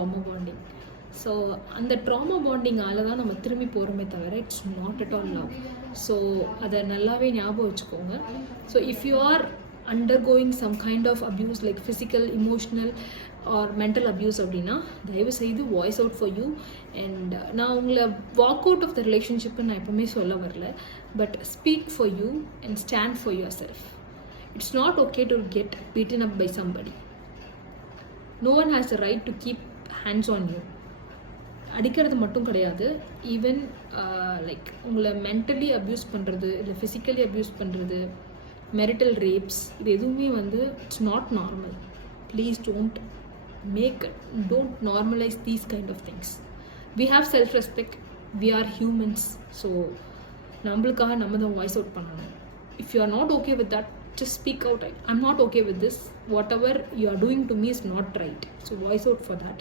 Drama bonding. So அந்த drama பாண்டிங்கால தான் நம்ம திரும்பி போகிறோமே தவிர it's not at all love. So அதை நல்லாவே ஞாபகம் வச்சுக்கோங்க. So if you R undergoing some kind of abuse like physical, emotional or mental abuse அப்படின்னா தயவு செய்து voice out for you. And நான் உங்களை வாக் அவுட் ஆஃப் த ரிலேஷன்ஷிப்னு நான் எப்பவுமே சொல்ல வரல, but speak for you and stand for yourself. It's not okay to get beaten up by somebody. No one has the right to keep hands on you. அடிக்கிறது மட்டும் கிடையாது, even like உங்களை mentally abuse பண்ணுறது இல்லை physically abuse பண்ணுறது, marital rapes, இது எதுவுமே வந்து it's not normal. Please don't normalise these kind of things. We have self respect, we are humans. So நம்மளுக்காக நம்ம தான் வாய்ஸ் அவுட் பண்ணணும். If you are not okay with that, just speak out. I'm not okay with this. Whatever you are doing to me is not right. So voice out for that.